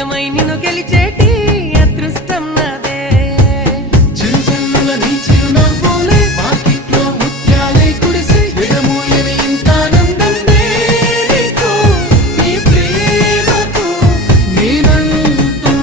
నిజమై నిన్ను గెలిచే